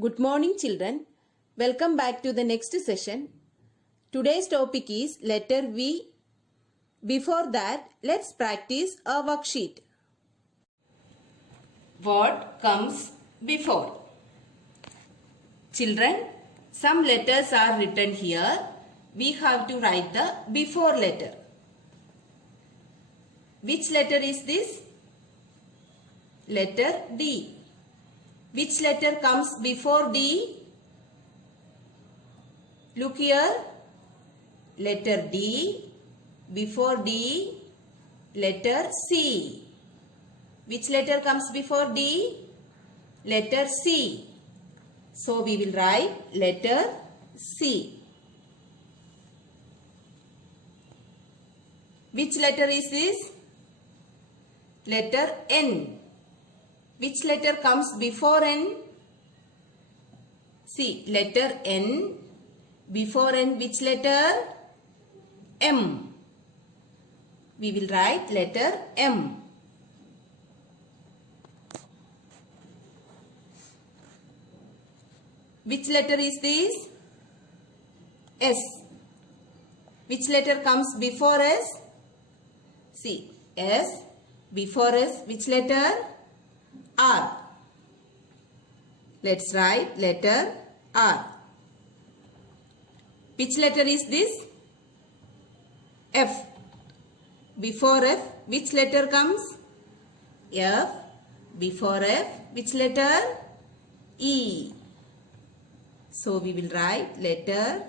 Good morning, children. Welcome back to the next session. Today's topic is letter V. Before that, let's practice a worksheet. What comes before? Children, some letters are written here. We have to write the before letter. Which letter is this? Letter D. Which letter comes before D? Look here. Letter D. Before D, letter C. Which letter comes before D? Letter C. So we will write letter C. Which letter is this? Letter N. Which letter comes before N? See, letter N. Before N, which letter? M. We will write letter M. Which letter is this? S. Which letter comes before S? See, S. Before S, which letter? R. Let's write letter R. Which letter is this? F. Before F, which letter comes? F. Before F, which letter? E. So we will write letter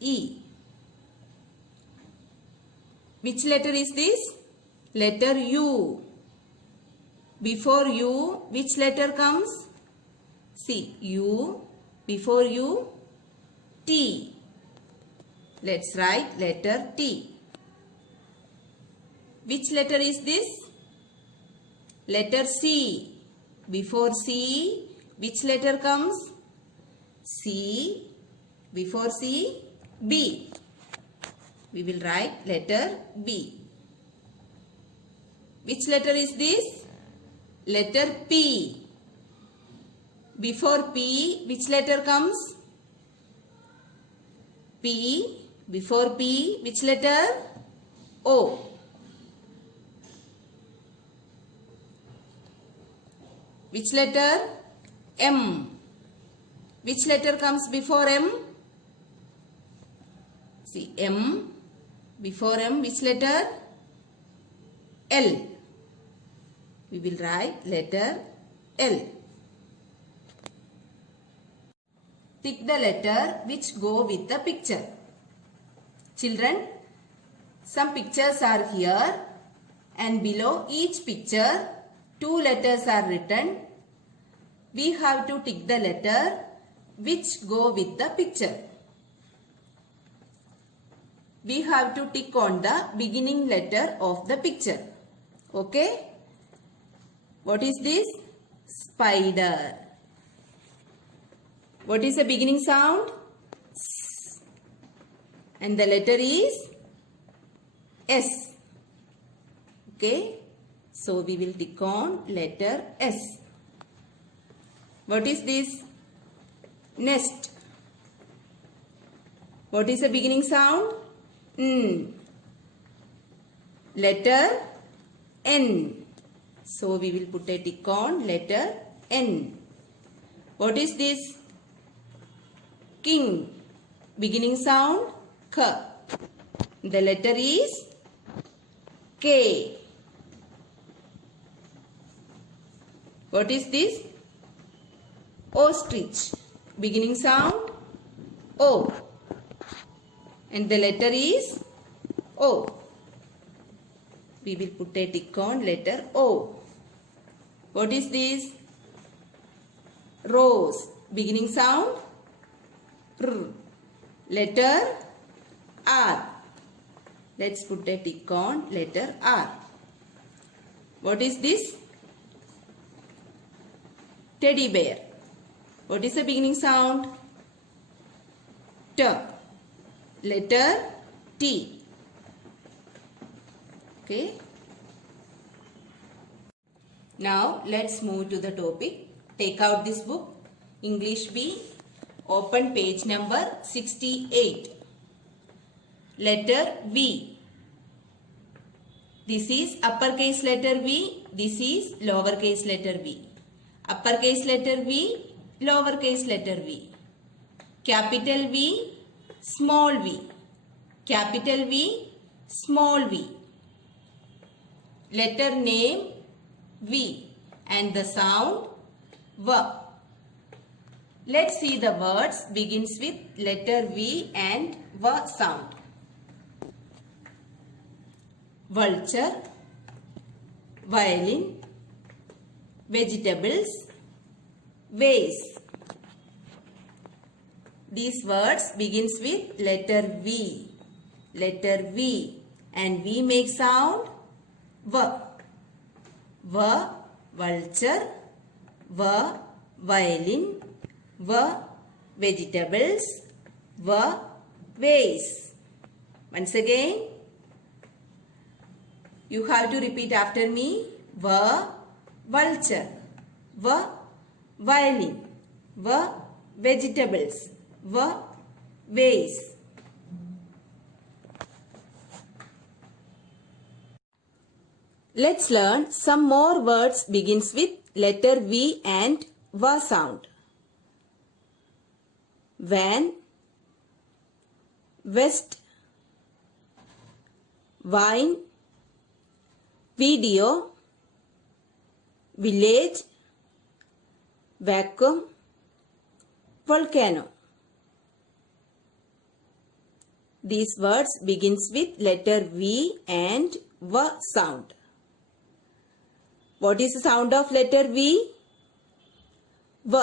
E. Which letter is this? Letter U. Before U, which letter comes? See, U. Before U, T. Let's write letter T. Which letter is this? Letter C. Before C, which letter comes? C. Before C, B. We will write letter B. Which letter is this? Letter P. Before P, which letter comes? P. Before P, which letter? O. Which letter? M. Which letter comes before M? See, M. Before M, which letter? L. We will write letter L. Tick the letter which go with the picture. Children, some pictures are here and below each picture 2 letters are written. We have to tick the letter which go with the picture. We have to tick on the beginning letter of the picture. Okay? What is this? Spider. What is the beginning sound? S. And the letter is S. Okay? So we will tick on letter S. What is this? Nest. What is the beginning sound? N. Letter N. So we will put a tick on letter N. What is this? King. Beginning sound K. The letter is K. What is this? Ostrich. Beginning sound O. And the letter is O. We will put a tick on letter O. What is this? Rose. Beginning sound R. Letter R. Let's put a tick on letter R. What is this? Teddy bear. What is the beginning sound? T. Letter T. Okay. Now let's move to the topic. Take out this book. English B. Open page number 68. Letter V. This is uppercase letter V. This is lowercase letter v. Uppercase letter V, lowercase letter v. Capital V, small v. Capital V, small v. Letter name V and the sound V. Let's see the words begins with letter V and V sound. Vulture, violin, vegetables, vase. These words begins with letter V. Letter V and V makes sound V. V, vulture, V, violin, V, vegetables, V, vase. Once again, you have to repeat after me. V, vulture, V, violin, V, vegetables, V, vase. Let's learn some more words begins with letter V and V sound. Van, vest, wine, video, village, vacuum, volcano. These words begins with letter V and V sound. What is the sound of letter V? V.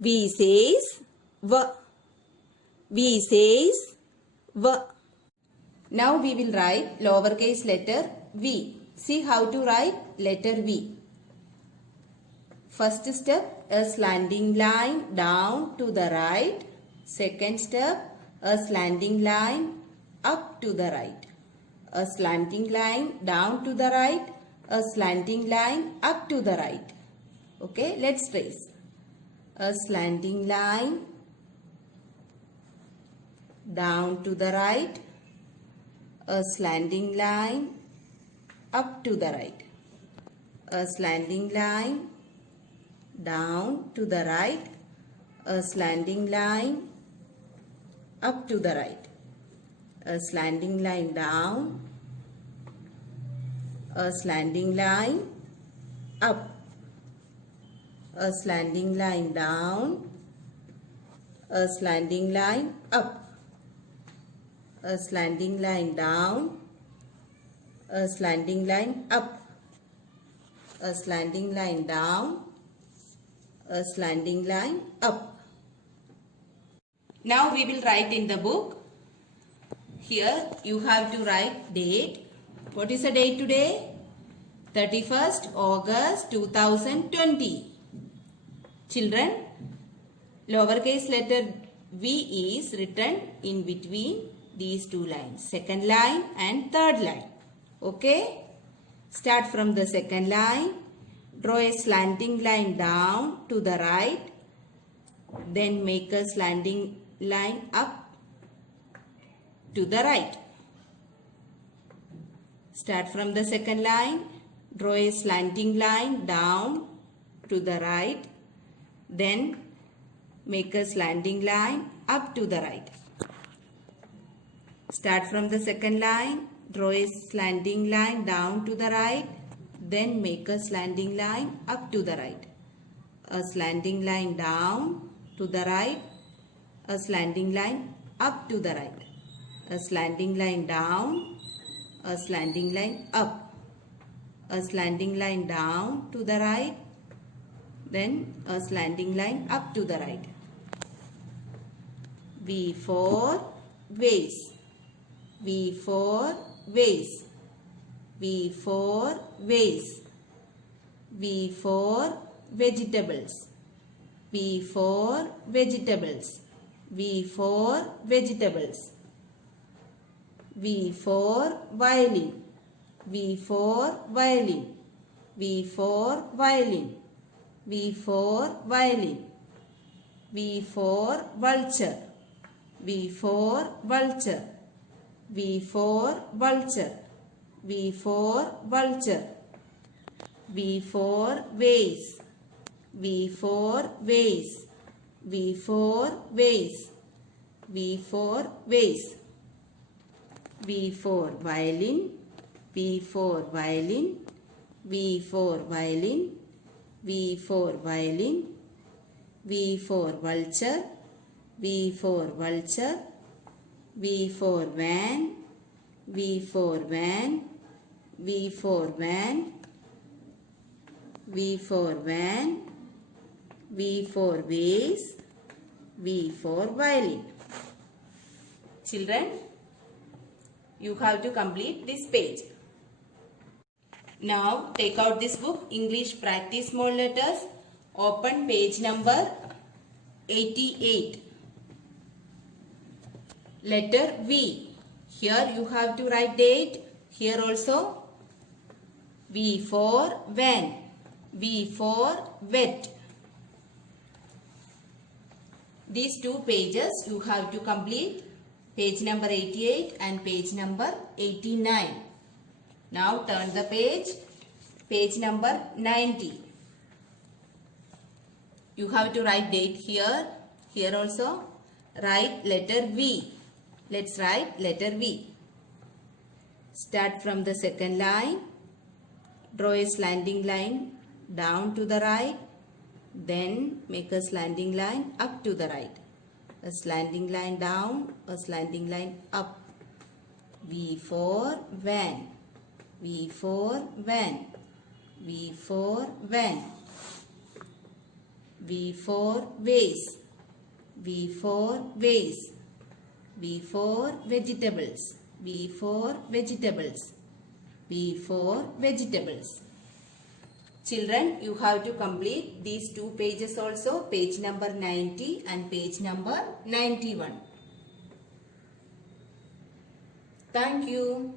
V says V. V says V. Now we will write lowercase letter V. See how to write letter V. First step, a slanting line down to the right. Second step, a slanting line up to the right. A slanting line down to the right. A slanting line up to the right. Okay, let's trace. A slanting line down to the right. A slanting line up to the right. A slanting line down to the right. A slanting line up to the right. A slanting line down. A slanting line up. A slanting line down. A slanting line up. A slanting line down. A slanting line up. A slanting line down. A slanting line up. Now we will write in the book. Here you have to write date. What is the date today? 31st August 2020. Children, lowercase letter V is written in between these two lines. Second line and third line. Okay? Start from the second line. Draw a slanting line down to the right. Then make a slanting line up to the right. Start from the second line. Draw a slanting line down to the right. Then make a slanting line up to the right. Start from the second line. Draw a slanting line down to the right. Then make a slanting line up to the right. A slanting line down to the right. A slanting line up to the right. A slanting line down. A slanting line up. A slanting line down to the right. Then a slanting line up to the right. V for vase. V for vase. V for vase. V for vegetables. V for vegetables. V for vegetables. V for violin. V for violin. V for violin. V for violin. V for vulture. V for vulture. V for vulture. V for vulture. V for vase. V for vase. V for vase. V for vase. V for violin. V for violin. V for violin. V for violin. V for vulture. V for vulture. V for van. V for van. V for van. V for van. V for vase. V for violin. Children, you have to complete this page. Now take out this book, English Practice Small Letters. Open page number 88. Letter V. Here you have to write date. Here also V for van. V for wet. These two pages you have to complete. Page number 88 and page number 89. Now turn the page. Page number 90. You have to write date here. Here also write letter V. Let's write letter V. Start from the second line. Draw a slanting line down to the right. Then make a slanting line up to the right. A slanting line down, a slanting line up. V for van. V for van. V for van. V for vase. V for vase. V for vegetables. V for vegetables. V for vegetables. Children, you have to complete these two pages also, page number 90 and page number 91. Thank you.